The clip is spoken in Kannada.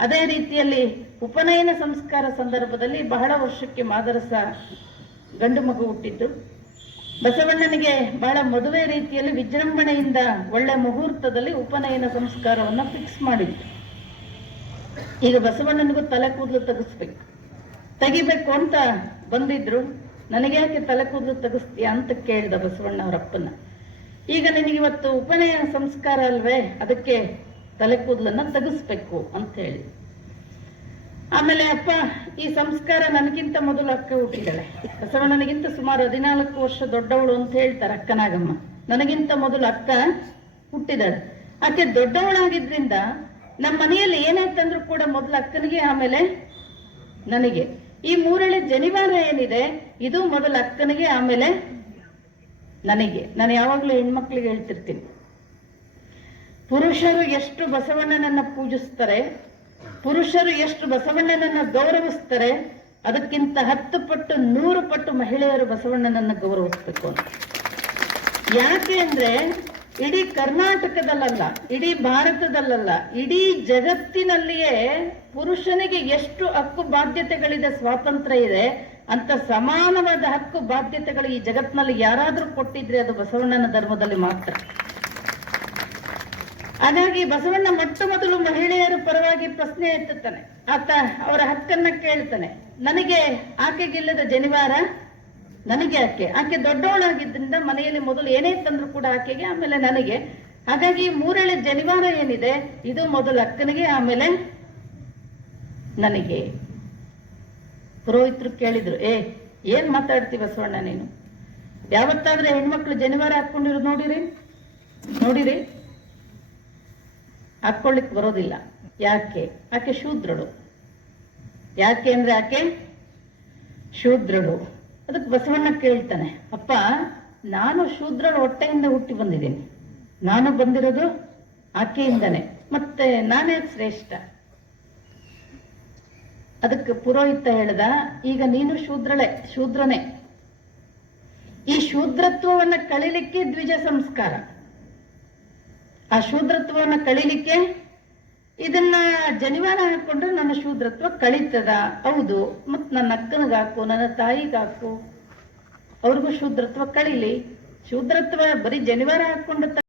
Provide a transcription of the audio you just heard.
ಅದೇ ರೀತಿಯಲ್ಲಿ ಉಪನಯನ ಸಂಸ್ಕಾರ ಸಂದರ್ಭದಲ್ಲಿ ಬಹಳ ವರ್ಷಕ್ಕೆ ಮಾದರಸ ಗಂಡು ಮಗು ಹುಟ್ಟಿದ್ದು. ಬಸವಣ್ಣನಿಗೆ ಬಹಳ ಮದುವೆ ರೀತಿಯಲ್ಲಿ ವಿಜೃಂಭಣೆಯಿಂದ ಒಳ್ಳೆ ಮುಹೂರ್ತದಲ್ಲಿ ಉಪನಯನ ಸಂಸ್ಕಾರವನ್ನು ಫಿಕ್ಸ್ ಮಾಡಿದ್ರು. ಈಗ ಬಸವಣ್ಣನಿಗೂ ತಲೆ ಕೂದಲು ತೆಗಿಸ್ಬೇಕು. ತೆಗಿಬೇಕು ಅಂತ ಬಂದಿದ್ರು. ನನಗೆ ಯಾಕೆ ತಲೆ ಕೂದಲು ತೆಗಿಸ್ತೀಯ ಅಂತ ಕೇಳಿದ ಬಸವಣ್ಣ ಅವರಪ್ಪನ ಈಗ ನಿನಗಿವತ್ತು ಉಪನಯನ ಸಂಸ್ಕಾರ ಅಲ್ವೇ? ಅದಕ್ಕೆ ತಲೆ ಕೂದಲನ್ನ ತೆಗೆಸ್ಬೇಕು ಅಂತ ಹೇಳಿ. ಆಮೇಲೆ ಅಪ್ಪ, ಈ ಸಂಸ್ಕಾರ ನನಗಿಂತ ಮೊದಲು ಅಕ್ಕ ಹುಟ್ಟಿದಾಳೆ. ಬಸವಣ್ಣನಿಗಿಂತ ಸುಮಾರು ಹದಿನಾಲ್ಕು ವರ್ಷ ದೊಡ್ಡವಳು ಅಂತ ಹೇಳ್ತಾರೆ ಅಕ್ಕನಾಗಮ್ಮ. ನನಗಿಂತ ಮೊದಲು ಅಕ್ಕ ಹುಟ್ಟಿದಾಳೆ. ಆಕೆ ದೊಡ್ಡವಳಾಗಿದ್ರಿಂದ ನಮ್ಮ ಮನೆಯಲ್ಲಿ ಏನಾಯ್ತಂದ್ರೂ ಕೂಡ ಮೊದಲು ಅಕ್ಕನಿಗೆ, ಆಮೇಲೆ ನನಗೆ. ಈ ಮೂರಳೆ ಜನಿವಾರ ಏನಿದೆ, ಇದು ಮೊದಲು ಅಕ್ಕನಿಗೆ, ಆಮೇಲೆ ನನಗೆ. ನಾನು ಯಾವಾಗಲೂ ಹೆಣ್ಮಕ್ಳಿಗೆ ಹೇಳ್ತಿರ್ತೀನಿ. ಪುರುಷರು ಎಷ್ಟು ಬಸವಣ್ಣನನ್ನ ಪೂಜಿಸ್ತಾರೆ? ಪುರುಷರು ಎಷ್ಟು ಬಸವಣ್ಣನನ್ನ ಗೌರವಿಸ್ತಾರೆ? ಅದಕ್ಕಿಂತ ಹತ್ತು ಪಟ್ಟು, ನೂರು ಪಟ್ಟು ಮಹಿಳೆಯರು ಬಸವಣ್ಣನನ್ನ ಗೌರವಿಸ್ಬೇಕು ಅಂತ. ಯಾಕೆ ಅಂದ್ರೆ, ಇಡೀ ಕರ್ನಾಟಕದಲ್ಲಲ್ಲ, ಇಡೀ ಭಾರತದಲ್ಲಲ್ಲ, ಇಡೀ ಜಗತ್ತಿನಲ್ಲಿಯೇ ಪುರುಷನಿಗೆ ಎಷ್ಟು ಹಕ್ಕು ಬಾಧ್ಯತೆಗಳಿದೆ, ಸ್ವಾತಂತ್ರ್ಯ ಇದೆ, ಅಂತ ಸಮಾನವಾದ ಹಕ್ಕು ಬಾಧ್ಯತೆಗಳು ಈ ಜಗತ್ತಿನಲ್ಲಿ ಯಾರಾದ್ರೂ ಕೊಟ್ಟಿದ್ರೆ ಅದು ಬಸವಣ್ಣನ ಧರ್ಮದಲ್ಲಿ ಮಾತ್ರ. ಹಾಗಾಗಿ ಬಸವಣ್ಣ ಮೊಟ್ಟ ಮೊದಲು ಮಹಿಳೆಯರ ಪರವಾಗಿ ಪ್ರಶ್ನೆ ಎತ್ತುತ್ತಾನೆ. ಆತ ಅವರ ಹಕ್ಕನ್ನ ಕೇಳ್ತಾನೆ. ನನಗೆ ಆಕೆಗಿಲ್ಲದ ಜನಿವಾರ? ನನಗೆ ಆಕೆ. ಆಕೆ ದೊಡ್ಡವಳಾಗಿದ್ದರಿಂದ ಮನೆಯಲ್ಲಿ ಮೊದಲು ಏನೇ ತಂದ್ರು ಕೂಡ ಆಕೆಗೆ, ಆಮೇಲೆ ನನಗೆ. ಹಾಗಾಗಿ ಮೂರಳೆ ಜನಿವಾರ ಏನಿದೆ? ಇದು ಮೊದಲು ಅಕ್ಕನಿಗೆ, ಆಮೇಲೆ ನನಗೆ. ಪುರೋಹಿತರು ಕೇಳಿದ್ರು, ಏ, ಏನ್ ಮಾತಾಡ್ತಿ ಬಸವಣ್ಣ ನೀನು? ಯಾವತ್ತಾದ್ರೆ ಹೆಣ್ಮಕ್ಳು ಜನಿವಾರ ಹಾಕೊಂಡಿರೋದು ನೋಡಿರಿ? ನೋಡಿರಿ? ಹಾಕೊಳ್ಳಿಕ್ ಬರೋದಿಲ್ಲ. ಯಾಕೆ? ಆಕೆ ಶೂದ್ರಳು. ಯಾಕೆ ಅಂದ್ರೆ ಆಕೆ ಶೂದ್ರಳು. ಅದಕ್ಕೆ ಬಸವಣ್ಣ ಕೇಳ್ತಾನೆ, ಅಪ್ಪ, ನಾನು ಶೂದ್ರಳ ಹೊಟ್ಟೆಯಿಂದ ಹುಟ್ಟಿ ಬಂದಿದ್ದೀನಿ. ನಾನು ಬಂದಿರೋದು ಆಕೆಯಿಂದನೇ. ಮತ್ತೆ ನಾನೇ ಶ್ರೇಷ್ಠ? ಅದಕ್ಕೆ ಪುರೋಹಿತ ಹೇಳ್ದ, ಈಗ ನೀನು ಶೂದ್ರಳೆ, ಶೂದ್ರನೇ. ಈ ಶೂದ್ರತ್ವವನ್ನ ಕಳಿಲಿಕ್ಕೆ ದ್ವಿಜ ಸಂಸ್ಕಾರ. ಆ ಶೂದ್ರತ್ವವನ್ನು ಕಳಿಲಿಕ್ಕೆ ಇದನ್ನ ಜನಿವಾರ ಹಾಕೊಂಡ್ರೆ ನನ್ನ ಶೂದ್ರತ್ವ ಕಳೀತದ. ಹೌದು, ಮತ್ ನನ್ನ ಅಕ್ಕನಿಗಾಕು ನನ್ನ ತಾಯಿಗಾಕು ಅವ್ರಿಗೂ ಶೂದ್ರತ್ವ ಕಳೀಲಿ. ಶೂದ್ರತ್ವ ಬರೀ ಜನಿವಾರ ಹಾಕೊಂಡು